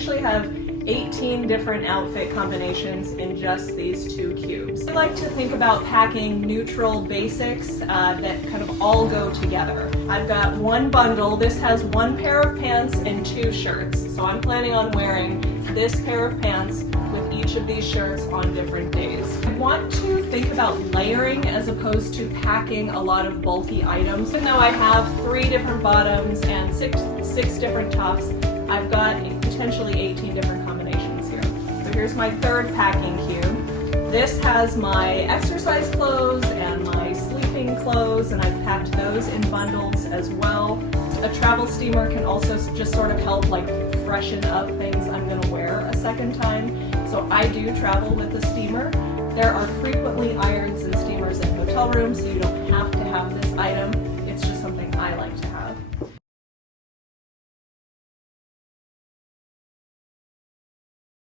actually have 18 different outfit combinations in just these 2 cubes. I like to think about packing neutral basics that kind of all go together. I've got one bundle. This has 1 pair of pants and 2 shirts. So I'm planning on wearing this pair of pants with each of these shirts on different days. I want to think about layering as opposed to packing a lot of bulky items. Even though I have 3 different bottoms and six different tops, I've got potentially 18 different combinations here. So here's my 3rd packing cube. This has my exercise clothes and my sleeping clothes, and I've packed those in bundles as well. A travel steamer can also just sort of help like freshen up things I'm going to wear a second time. So I do travel with the steamer. There are frequently irons and steamers in hotel rooms, so